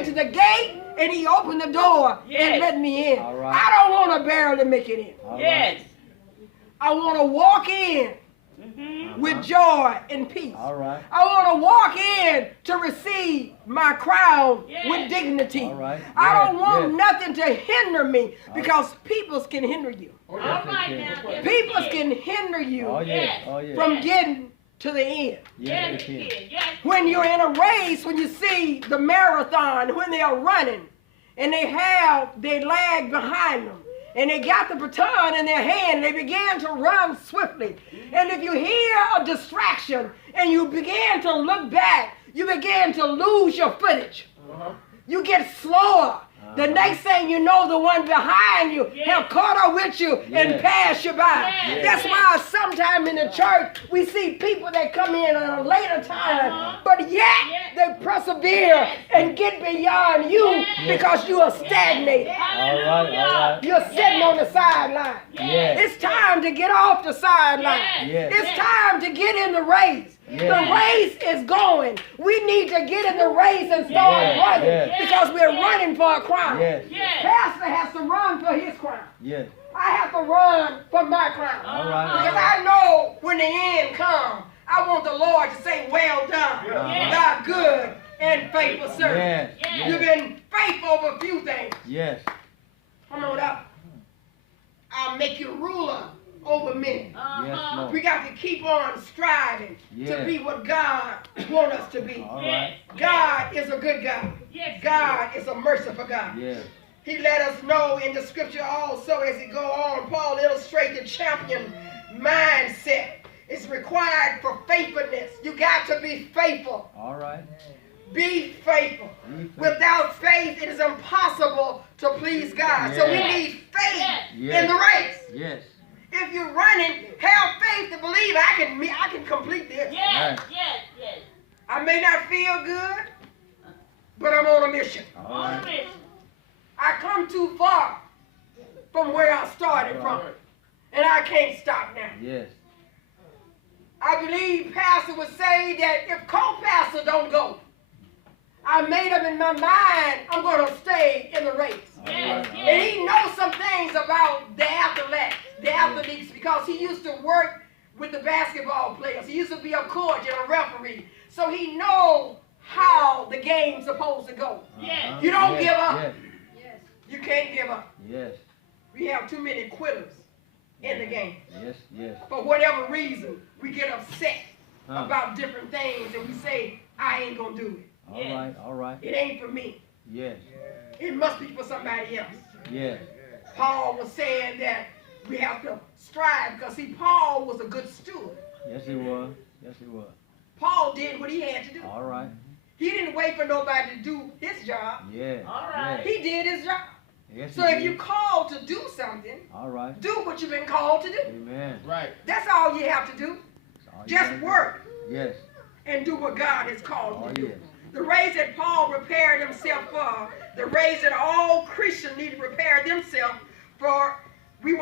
get to the gate and he opened the door and let me in. Right. I don't want to barely make it in. Yes. I want to walk in with joy and peace. All right. I want to walk in to receive my crown with dignity. All right. I don't want nothing to hinder me because people can hinder you. All right now. People can hinder you from getting to the end. Yes. When you're in a race, when you see the marathon, when they are running and they have their lag behind them, and they got the baton in their hand, and they began to run swiftly. And if you hear a distraction and you begin to look back, you begin to lose your footage. You get slower. The next thing you know, the one behind you have caught up with you and passed you by. That's why sometime in the church we see people that come in at a later time, but yet they persevere and get beyond you because you are stagnated. All right. You're sitting on the sideline. It's time to get off the sideline. It's time to get in the race. The race is going. We need to get in the race and start running because we're running for a crown. Pastor has to run for his crown. I have to run for my crown. Because I know when the end comes, I want the Lord to say, well done, thou good and faithful servant. You've been faithful over a few things. Come on up. I'll make you ruler over many. We got to keep on striving to be what God wants us to be. God is a good God. God is a merciful God. He let us know in the scripture also as it go on, Paul illustrates the champion mindset. It's required for faithfulness. You got to be faithful. Be faithful. Without faith, it is impossible to please God. So we need faith in the race. If you're running, have faith to believe I can complete this. I may not feel good, but I'm on a mission. I come too far from where I started from, and I can't stop now. I believe Pastor would say that if co-pastor don't go, I made up in my mind I'm going to stay in the race. And he knows some things about the athletes because he used to work with the basketball players. He used to be a coach and a referee. So he knows how the game's supposed to go. You don't give up. You can't give up. We have too many quitters in the game. For whatever reason, we get upset about different things and we say, I ain't going to do it. All right. It ain't for me. It must be for somebody else. Paul was saying that we have to strive because, see, Paul was a good steward. Yes, he was. Paul did what he had to do. He didn't wait for nobody to do his job. He did his job. So if you're called to do something, do what you've been called to do. That's all you have to do. Just work and do what God has called you to do. The race that Paul prepared himself for, the race that all Christians need to prepare themselves for, we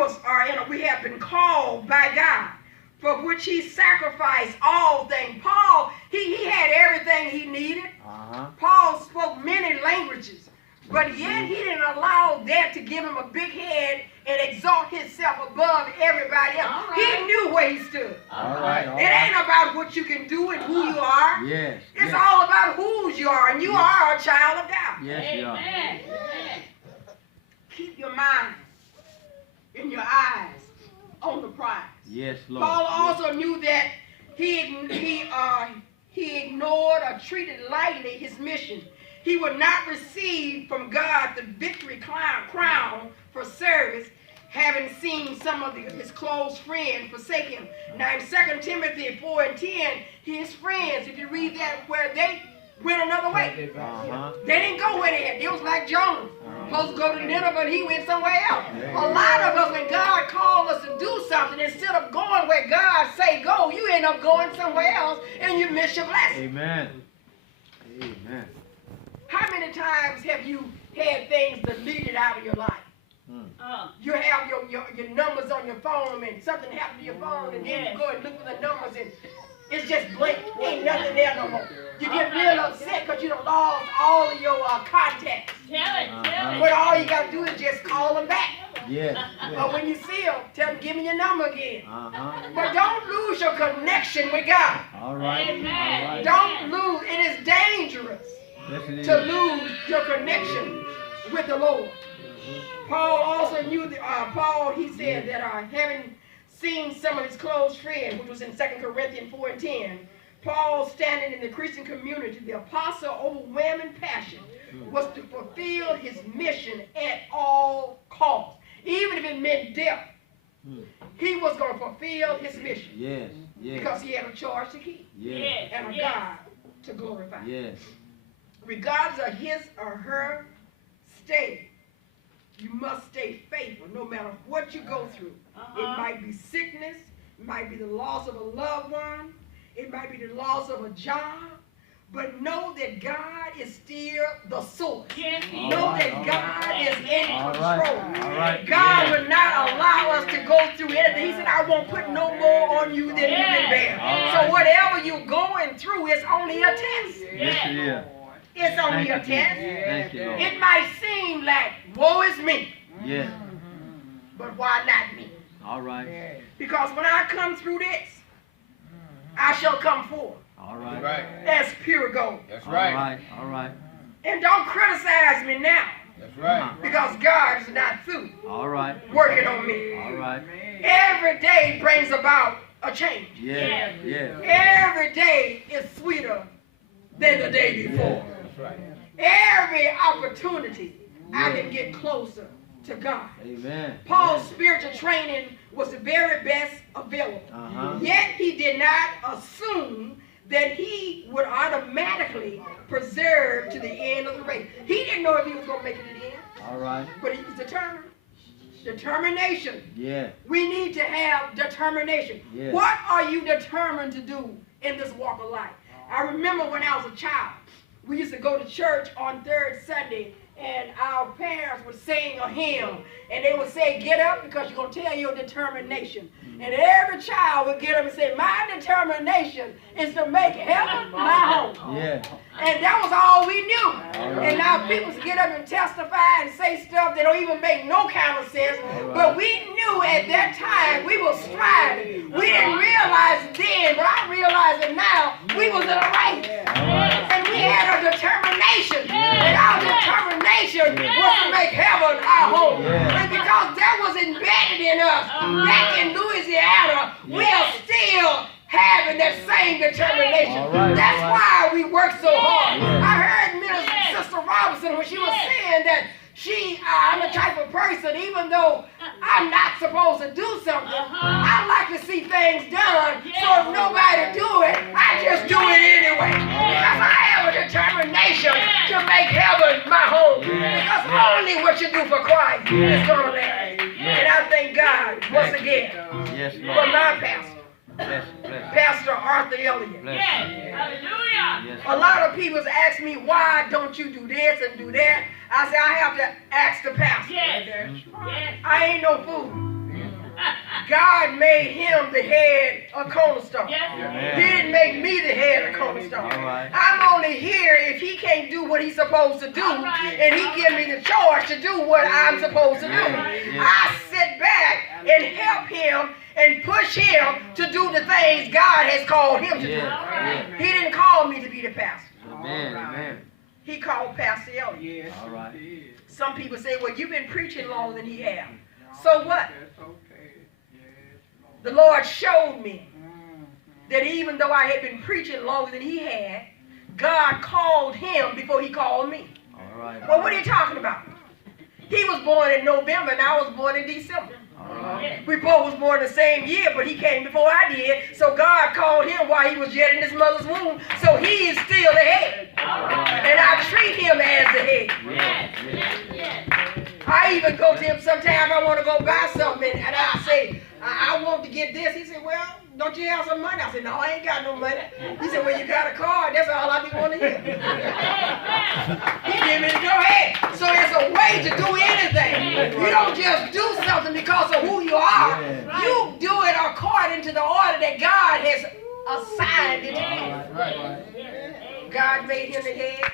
have been called by God, for which he sacrificed all things. Paul, he had everything he needed. Paul spoke many languages, but yet he didn't allow that to give him a big head and exalt himself above everybody else. He knew where he stood. It ain't about what you can do and who you are. It's all about whose you are, and you are a child of God. You are. Keep your mind and your eyes on the prize. Lord. Paul also knew that he ignored or treated lightly his mission. He would not receive from God the victory crown for service, having seen some of his close friends forsake him. Now in 2 Timothy 4:10, his friends, if you read that, where they went another way. They didn't go where they had. It was like Jonah. Supposed to go to Nineveh, but he went somewhere else. A lot of us, when God called us to do something, instead of going where God say go, you end up going somewhere else and you miss your blessing. Amen. How many times have you had things deleted out of your life? You have your numbers on your phone and something happened to your phone and then you go and look for the numbers and it's just blank. Ain't nothing there no more. You get real upset because you done lost all of your contacts. Yes. Or when you see them, tell them, give me your number again. Uh-huh. But don't lose your connection with God. All right. All right. Don't lose. It is dangerous Yes, it is. to lose your connection with the Lord. Paul also knew that, Paul, he said that having seen some of his close friends, which was in 2 Corinthians 4:10, Paul standing in the Christian community, the apostle's overwhelming passion was to fulfill his mission at all costs. Even if it meant death, he was going to fulfill his mission. Yes. Yes. Because he had a charge to keep. Yes. And a God to glorify. Yes. Regardless of his or her state, you must stay faithful no matter what you go through. It might be sickness, it might be the loss of a loved one, it might be the loss of a job, but know that God is still the source. Yes. Know that God is in control. All right. God will not allow us to go through anything. He said, I won't put no more on you than you can bear. So whatever you're going through is only a test. Yes, it is. It's only a Thank you, test. Jesus. Thank you, Lord. It might seem like, woe is me, Yes. but why not me? All right. Because when I come through this, I shall come forth All right. Right. as pure gold. That's All right. right. All right. And don't criticize me now, That's right. because God is not through All right. working on me. All right. Every day brings about a change. Yes. Yes. Every day is sweeter than the day before. That's right. Every opportunity I can get closer to God. Amen. Paul's spiritual training was the very best available. Uh-huh. Yet he did not assume that he would automatically preserve to the end of the race. He didn't know if he was going to make it to the end, All right. but he was determined. Determination. Yeah. We need to have determination. Yes. What are you determined to do in this walk of life? I remember when I was a child, we used to go to church on third Sunday, and our parents would sing a hymn, and they would say, get up because you're going to tell your determination. And every child would get up and say, my determination is to make heaven my home. Yeah. And that was all we knew. All right. And now people get up and testify and say stuff that don't even make no kind of sense. All right. But we knew at that time we were striving. We didn't realize it then, but I realize it now. We was in a race. And we had a determination. And our determination was to make heaven our home. And because that was embedded in us, back in Louisiana, we are still having that same determination. All right, That's all right. why we work so hard. Yeah. I heard Sister Robinson when she was saying that I'm the type of person, even though I'm not supposed to do something, I like to see things done. So if nobody do it, I just do it anyway. Because I have a determination to make heaven my home. Because only what you do for Christ is going to last. And I thank God once again Yes, for Lord. my pastor, Bless, bless. Pastor Arthur Elliott. Bless. Hallelujah. Yes. A lot of people ask me, why don't you do this and do that? I say, I have to ask the pastor. Yes. Yes. I ain't no fool. God made him the head of Cornerstone. Yes. He didn't make me the head of Cornerstone. All right. I'm only here if he can't do what he's supposed to do, All right. and he give me the charge to do what I'm supposed to do. Yeah. I sit back and help him and push him to do the things God has called him to do. Yeah. He didn't call me to be the pastor. Amen. Amen. He called Pastor Elliott. All right. Some people say, well, you've been preaching longer than he has. So what? The Lord showed me that even though I had been preaching longer than he had, God called him before he called me. All right. Well, what are you talking about? He was born in November and I was born in December. All right. We both was born the same year, but he came before I did. So God called him while he was yet in his mother's womb. So he is still the head. And I treat him as the head. Yes. Yes. I even go to him sometimes I want to go buy something and I say, I want to get this. He said, well, don't you have some money? I said, no, I ain't got no money. He said, well, you got a card. That's all I be wanting to hear. He gave me the go ahead. So it's a way to do anything. You don't just do something because of who you are. You do it according to the order that God has assigned it to you. God made him the head.